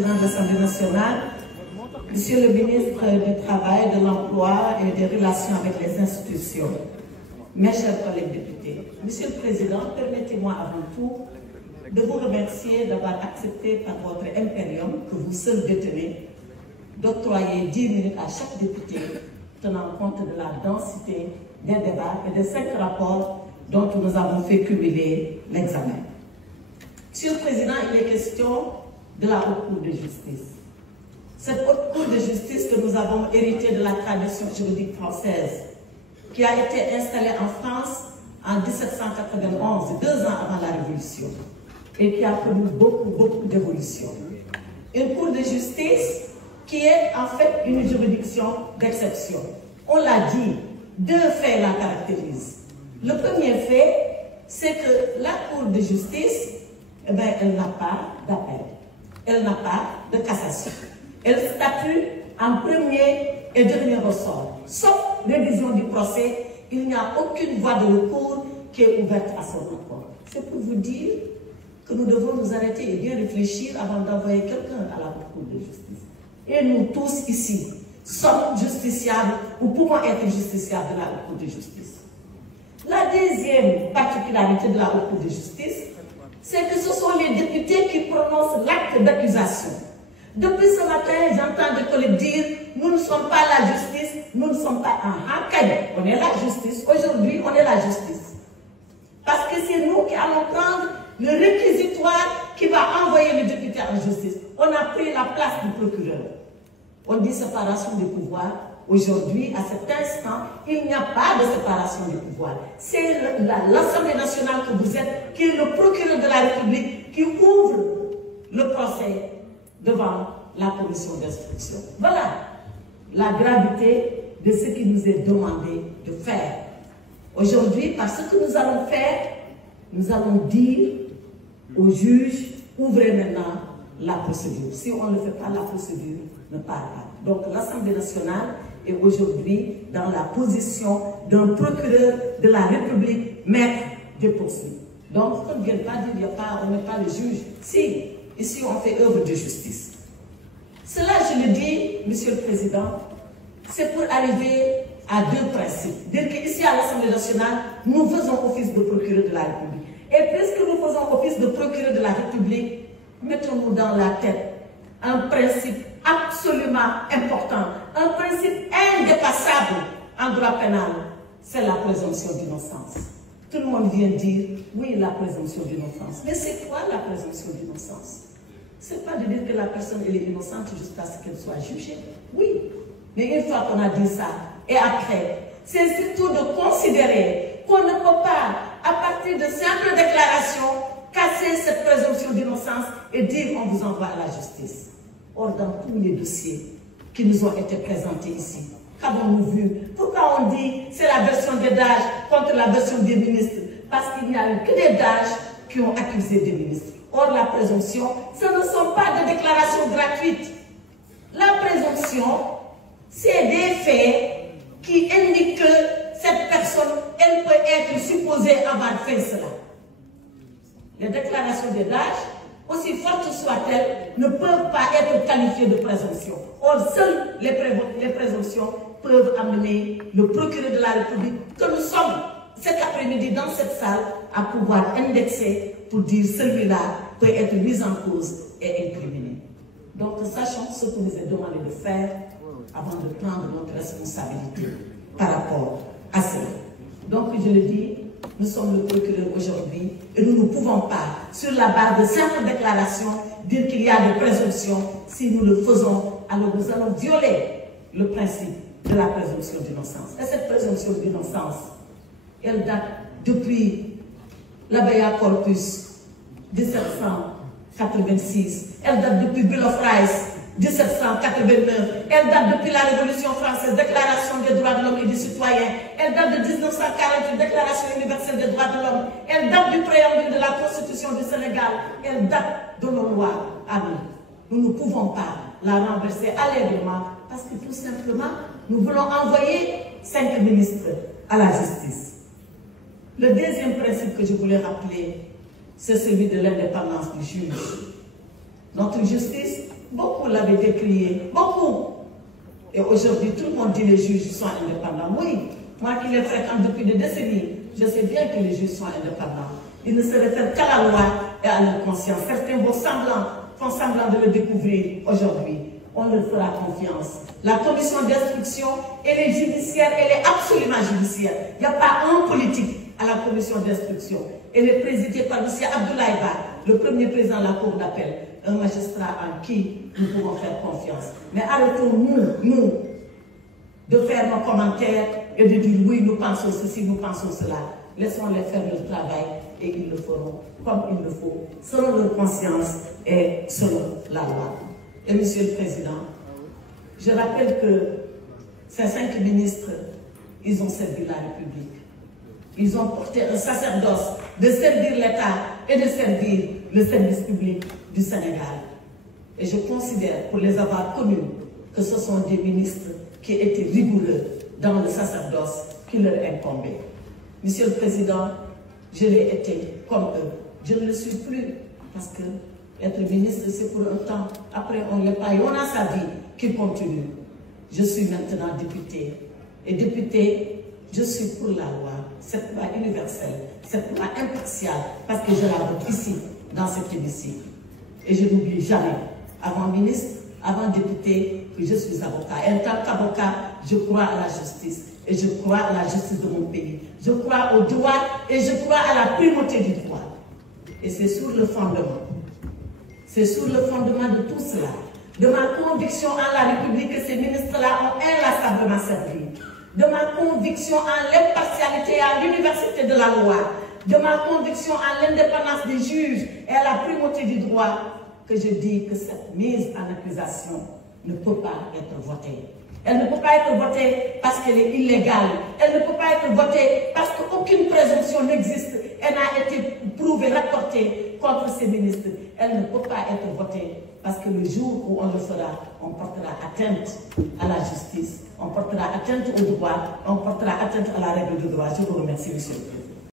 Président de l'Assemblée nationale, Monsieur le ministre du Travail, de l'Emploi et des Relations avec les institutions, mes chers collègues députés, Monsieur le Président, permettez-moi avant tout de vous remercier d'avoir accepté par votre impérium, que vous seul détenez, d'octroyer 10 minutes à chaque député, tenant compte de la densité des débats et des 5 rapports dont nous avons fait cumuler l'examen. Monsieur le Président, il est question de la Haute Cour de justice. Cette Haute Cour de justice que nous avons héritée de la tradition juridique française, qui a été installée en France en 1791, 2 ans avant la Révolution, et qui a connu beaucoup d'évolutions. Une Cour de justice qui est en fait une juridiction d'exception. On l'a dit, 2 faits la caractérisent. Le premier fait, c'est que la Cour de justice, eh bien, elle n'a pas d'appel, elle n'a pas de cassation. Elle statue en premier et dernier ressort. Sauf révision du procès, il n'y a aucune voie de recours qui est ouverte à son rapport. C'est pour vous dire que nous devons nous arrêter et bien réfléchir avant d'envoyer quelqu'un à la Haute Cour de justice. Et nous tous ici sommes justiciables ou pouvons être justiciables de la Haute Cour de justice. La deuxième particularité de la Haute Cour de justice, c'est que ce sont les députés qui prononcent l'acte d'accusation. Depuis ce matin, j'entends des collègues dire « Nous ne sommes pas la justice, nous ne sommes pas un hankali. » On est la justice. Aujourd'hui, on est la justice. Parce que c'est nous qui allons prendre le réquisitoire qui va envoyer le député en justice. On a pris la place du procureur. On dit séparation des pouvoirs. Aujourd'hui, à cet instant, il n'y a pas de séparation des pouvoirs. C'est l'Assemblée nationale que vous êtes, qui est le procureur de la République, qui ouvre le procès devant la commission d'instruction. Voilà la gravité de ce qui nous est demandé de faire. Aujourd'hui, par ce que nous allons faire, nous allons dire aux juges, ouvrez maintenant la procédure. Si on ne fait pas, la procédure ne part pas. Donc l'Assemblée nationale est aujourd'hui dans la position d'un procureur de la République, maître des poursuites. Donc, qu'on ne vienne pas dire on n'est pas le juge. Si, ici on fait œuvre de justice. Cela, je le dis, Monsieur le Président, c'est pour arriver à 2 principes. Dire qu'ici à l'Assemblée nationale, nous faisons office de procureur de la République. Et puisque nous faisons office de procureur de la République, mettons-nous dans la tête un principe absolument important, un principe indépassable en droit pénal, c'est la présomption d'innocence. Tout le monde vient dire, oui, la présomption d'innocence. Mais c'est quoi la présomption d'innocence? C'est pas de dire que la personne elle est innocente jusqu'à ce qu'elle soit jugée. Oui, mais une fois qu'on a dit ça, et après, c'est surtout de considérer qu'on ne peut pas, à partir de simples déclarations, casser cette présomption d'innocence et dire on vous envoie à la justice. Or, dans tous les dossiers qui nous ont été présentés ici, qu'avons-nous vu? Pourquoi on dit c'est la version des DAGE contre la version des ministres? Parce qu'il n'y a eu que des DAGE qui ont accusé des ministres. Or, la présomption, ce ne sont pas des déclarations gratuites. La présomption, c'est des faits qui indiquent que cette personne, elle peut être supposée avoir fait cela. Les déclarations des DAGE, aussi fortes soient-elles, ne peuvent pas être qualifiées de présomption. Or, seules les présomptions peuvent amener le procureur de la République, que nous sommes cet après-midi dans cette salle, à pouvoir indexer pour dire celui-là peut être mis en cause et incriminé. Donc, sachons ce que nous est demandé de faire avant de prendre notre responsabilité par rapport à cela. Donc, je le dis, nous sommes le procureur aujourd'hui et nous ne pouvons pas, sur la base de simples déclarations, dire qu'il y a des présomptions. Si nous le faisons, alors nous allons violer le principe de la présomption d'innocence. Et cette présomption d'innocence, elle date depuis l'Habeas Corpus 1786, elle date depuis Bill of Rights 1789, elle date depuis la Révolution française, Déclaration des droits de l'homme et du citoyen, elle date de 1948, Déclaration universelle des droits de l'homme, elle date du préambule de la Constitution du Sénégal, elle date de nos lois à nous. Nous ne pouvons pas la renverser allègrement parce que tout simplement, nous voulons envoyer 5 ministres à la justice. Le deuxième principe que je voulais rappeler, c'est celui de l'indépendance du juge. Notre justice beaucoup l'avaient décrié, beaucoup. Et aujourd'hui, tout le monde dit que les juges sont indépendants. Oui, moi qui les fréquente depuis des décennies, je sais bien que les juges sont indépendants. Ils ne se réfèrent qu'à la loi et à leur conscience. Certains font semblant de le découvrir aujourd'hui. On leur fera confiance. La commission d'instruction, elle est judiciaire, elle est absolument judiciaire. Il n'y a pas un politique à la commission d'instruction. Elle est présidée par M. Abdoulaye Ba, le premier président de la Cour d'appel, un magistrat en qui nous pouvons faire confiance. Mais arrêtons-nous, de faire nos commentaires et de dire oui, nous pensons ceci, nous pensons cela. Laissons-les faire leur travail et ils le feront comme il le faut, selon leur conscience et selon la loi. Et Monsieur le Président, je rappelle que ces 5 ministres, ils ont servi la République. Ils ont porté un sacerdoce de servir l'État et de servir le service public du Sénégal. Et je considère, pour les avoir connus, que ce sont des ministres qui étaient rigoureux dans le sacerdoce qui leur incombait. Monsieur le Président, je l'ai été comme eux. Je ne le suis plus parce que être ministre, c'est pour un temps. Après, on le paye. On a sa vie qui continue. Je suis maintenant député. Et député, je suis pour la loi. Cette loi universelle, cette loi impartiale, parce que je la vote ici, dans cet hémicycle. Et je n'oublie jamais, avant ministre, avant député, que je suis avocat. Et en tant qu'avocat, je crois à la justice. Et je crois à la justice de mon pays. Je crois au droit et je crois à la primauté du droit. Et c'est sur le fondement. C'est sur le fondement de tout cela, de ma conviction en la République que ces ministres-là ont inlassablement servi, de ma conviction en l'impartialité et à l'université de la loi, de ma conviction en l'indépendance des juges et à la primauté du droit, que je dis que cette mise en accusation ne peut pas être votée. Elle ne peut pas être votée parce qu'elle est illégale. Elle ne peut pas être votée parce qu'aucune présomption n'existe. Elle n'a été prouvée, rapportée contre ces ministres. Elle ne peut pas être votée parce que le jour où on le fera, on portera atteinte à la justice, on portera atteinte au droit, on portera atteinte à la règle de droit. Je vous remercie, Monsieur le Président.